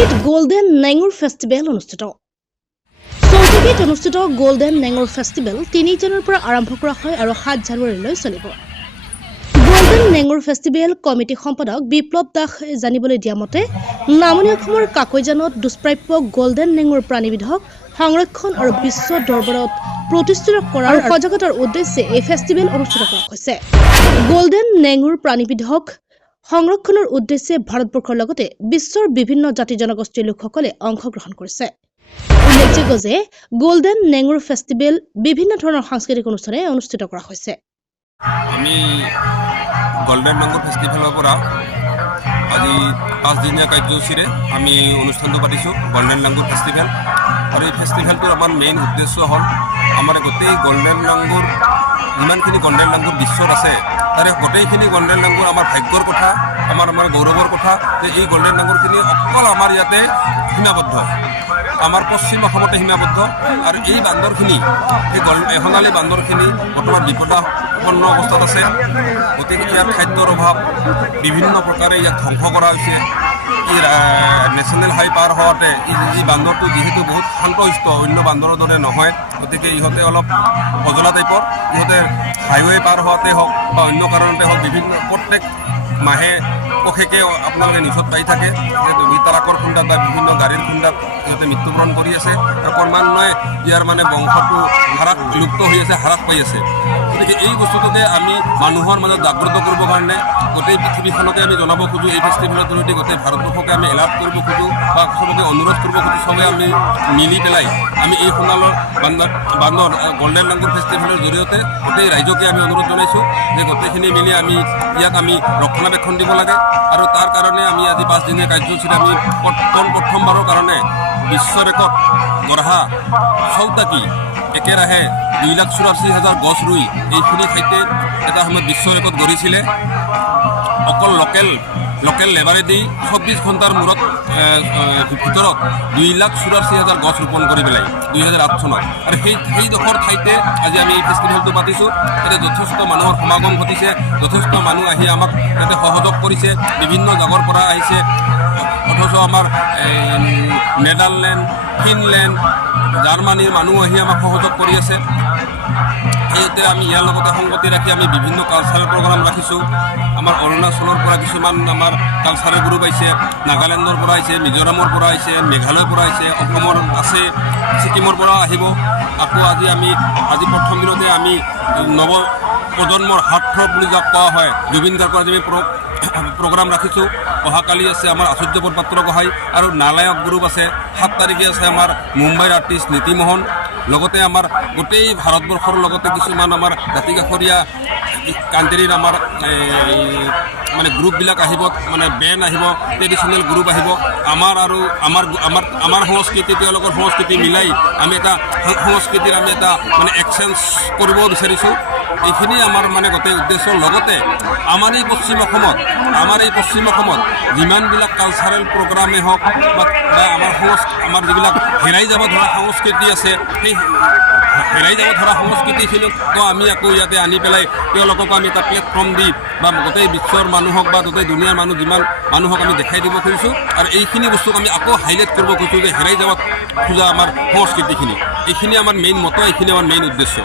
চৌকিত golden নেঙুৰ festival অনুষ্ঠিত। চৌকিত অনুষ্ঠিত golden নেঙুৰ festival তিনি জানুৱাৰীৰ পৰা আৰম্ভ কৰা হয় আৰু সাত জানুৱাৰীলৈ চলিব। গোল্ডেন নেঙুৰ ফেষ্টিভেল কমিটি সম্পাদক বিপ্লৱ দাস জানিবলৈ দিয়া মতে নামনি অসমৰ কাকৈজানত দুষ্প্ৰাপ্য গোল্ডেন নেঙুৰ প্ৰাণীবিধক সংৰক্ষণ আৰু বিশ্ব দৰবাৰত প্ৰতিষ্ঠিত কৰাৰ সজাগতাৰ উদ্দেশ্যে এই ফেষ্টিভেল অনুষ্ঠিত কৰা হৈছে। গোল্ডেন নেঙুৰ প্ৰাণীবিধক সংৰক্ষণৰ উদ্দেশ্যে ভাৰতবৰ্ষৰ লগতে বিশ্বৰ বিভিন্ন জাতি জনগোষ্ঠীৰ লোকসকলে অংশগ্ৰহণ কৰিছে। উল্লেখযোগ্য যে গোল্ডেন নেঙুৰ ফেষ্টিভেল বিভিন্ন ধৰণৰ সাংস্কৃতিক অনুষ্ঠানে অনুষ্ঠিত কৰা হৈছে। আমি গল্ডেন নাঙ্গল ফেষ্টিভেলৰ পৰা আজি পাঁচদিনীয়া কাৰ্যসূচীৰে আমি অনুষ্ঠানটো পাতিছোঁ গল্ডেন লাংগুৰ ফেষ্টিভেল আৰু এই ফেষ্টিভেলটোৰ আমাৰ মেইন উদ্দেশ্য হ'ল, আমাৰ গোটেই গল্ডেন লাংগুৰ যিমানখিনি গল্ডেন লাংগুৰ বিশ্বত আছে। তাৰে গোটেইখিনি গল্ডেন লাংগুৰ আমাৰ ভাগ্যৰ কথা, আমাৰ আমাৰ গৌৰৱৰ কথা, যে এই গল্ডেন লাংগুৰখিনি অকল আমাৰ ইয়াতে সীমাবদ্ধ। আমাৰ পশ্চিম অসমতে সীমাবদ্ধ। আৰু এই বান্দৰখিনি, এই গল সোণালী বান্দৰখিনি বৰ্তমান বিপদাপন্ন অৱস্থাত আছে। গতিকে ইয়াৰ খাদ্যৰ অভাৱ বিভিন্ন প্ৰকাৰে ইয়াক ধ্বংস কৰা হৈছে। নেশ্যনেল হাই পাৰ হোৱাতে ই এই বান্দৰটো যিহেতু বহুত শান্তশিষ্ট, অন্য বান্দৰৰ দৰে নহয়, গতিকে ইহঁতে অলপ অজলা টাইপৰ। ইহঁতে হাইৱে পাৰ হোৱাতে হওক বা অন্য কাৰণতে হওক, বিভিন্ন প্ৰত্যেক মাহে পষেকে আপোনালোকে নিউজত পাই থাকে ট্ৰাকৰ খুন্দাত বা বিভিন্ন গাড়ীৰ খুন্দাত সিহঁতে মৃত্যুবৰণ কৰি আছে। আৰু ক্ৰমান্বয়ে ইয়াৰ মানে বংশটো হাৰাত, লুপ্ত হৈ আছে, হাৰাত পাই আছে। গতিকে এই বস্তুটোকে আমি মানুহৰ মাজত জাগ্ৰত কৰিবৰ কাৰণে গোটেই পৃথিৱীখনকে আমি জনাব খোজোঁ, এই ফেষ্টিভেলৰ জৰিয়তে গোটেই ভাৰতবৰ্ষকে আমি এলাৰ্ট কৰিব খোজোঁ বা চবকে অনুৰোধ কৰিব খোজোঁ চবে আমি মিলি পেলাই আমি এই সোণালৰ বান্দৰ বান্দৰ গল্ডেন লাংগুৰ ফেষ্টিভেলৰ জৰিয়তে গোটেই ৰাইজকে আমি অনুৰোধ জনাইছোঁ যে গোটেইখিনি মিলি আমি ইয়াক আমি ৰক্ষণাবেক্ষণ দিব লাগে আৰু তাৰ কাৰণে আমি আজি পাঁচদিনীয়া কাৰ্যসূচীত আমি প্ৰথম, প্ৰথমবাৰৰ কাৰণে বিশ্ব ৰেকৰ্ড গঢ়া চৌতাকি একেৰাহে দুই লাখ চৌৰাশী হাজাৰ গছ ৰুই এইখিনি ঠাইতে এটা সময়ত বিশ্ব ৰেকৰ্ড গঢ়িছিলে লোকেল লোকেল লেবাৰেদি চৌব্বিছ ঘণ্টাৰ মূৰত ভিতৰত দুই লাখ চৌৰাশী হাজাৰ গছ ৰোপণ কৰি পেলাই দুই হাজাৰ আঠ চনত। আৰু সেই সেইডোখৰ ঠাইতে আজি আমি এই ফেষ্টিভেলটো পাতিছোঁ। তাতে যথেষ্ট মানুহৰ সমাগম ঘটিছে যথেষ্ট মানুহ আহি আমাক তাতে সহযোগ কৰিছে বিভিন্ন জাগৰ পৰা আহিছে। অথচ আমাৰ এই, নেডাৰলেণ্ড ফিনলেণ্ড জাৰ্মানীৰ মানুহ আহি আমাক সহযোগ কৰি আছে। সেইতে আমি ইয়াৰ লগতে সংগতি ৰাখি আমি বিভিন্ন কালচাৰেল প্ৰগ্ৰাম ৰাখিছোঁ। আমাৰ অৰুণাচলৰ পৰা কিছুমান আমাৰ কালচাৰেল গ্ৰুপ আহিছে, নাগালেণ্ডৰ পৰা আহিছে, মিজোৰামৰ পৰা আহিছে, মেঘালয়ৰ পৰা আহিছে, অসমৰ আছে, ছিকিমৰ পৰা আহিব। আকৌ আজি আমি, আজি প্ৰথম দিনতে আমি নৱ প্ৰজন্মৰ হাৰ্টথ্ৰব বুলি যাক কোৱা হয়, জুবিন গাৰ্গৰ আজি আমি প্ৰগ্ৰাম ৰাখিছোঁ। অহাকালি আছে আমাৰ আচুৰ্য বৰপাত্ৰ গোহাঁই আৰু নালায়ক গ্ৰুপ আছে। সাত তাৰিখে আছে আমাৰ মুম্বাইৰ আৰ্টিষ্ট নীতিমোহন। লগতে আমাৰ গোটেই ভাৰতবৰ্ষৰ লগতে কিছুমান আমাৰ দাঁতিকাষৰীয়া কাণ্ট্ৰিৰ আমাৰ মানে গ্ৰুপবিলাক আহিব মানে বেণ্ড আহিব ট্ৰেডিশ্যনেল গ্ৰুপ আহিব। আমাৰ আৰু আমাৰ আমাৰ আমাৰ সংস্কৃতি, তেওঁলোকৰ সংস্কৃতি মিলাই আমি এটা সংস্কৃতিৰ আমি এটা মানে এক্সচেঞ্জ কৰিব বিচাৰিছোঁ। এইখিনি আমাৰ মানে গোটেই উদ্দেশ্য লগতে আমাৰ এই পশ্চিম অসমত, আমাৰ এই পশ্চিম অসমত যিমানবিলাক কালচাৰেল প্ৰগ্ৰামেই হওক বা আমাৰ সংস্ আমাৰ যিবিলাক হেৰাই যাব ধৰা সংস্কৃতি আছে, সেই হেৰাই যাব, ধৰা সংস্কৃতিখিনিকো আমি আকৌ ইয়াতে আনি পেলাই তেওঁলোককো আমি এটা প্লেটফৰ্ম দি বা গোটেই বিশ্বৰ মানুহক বা গোটেই দুনিয়াৰ মানুহ যিমান মানুহক আমি দেখাই দিব খুজিছোঁ আৰু এইখিনি বস্তুক আমি আকৌ হাইলাইট কৰিব খুজিছোঁ যে হেৰাই যাব খোজা আমাৰ সংস্কৃতিখিনি। এইখিনি আমাৰ মেইন মত, এইখিনি আমাৰ মেইন উদ্দেশ্য।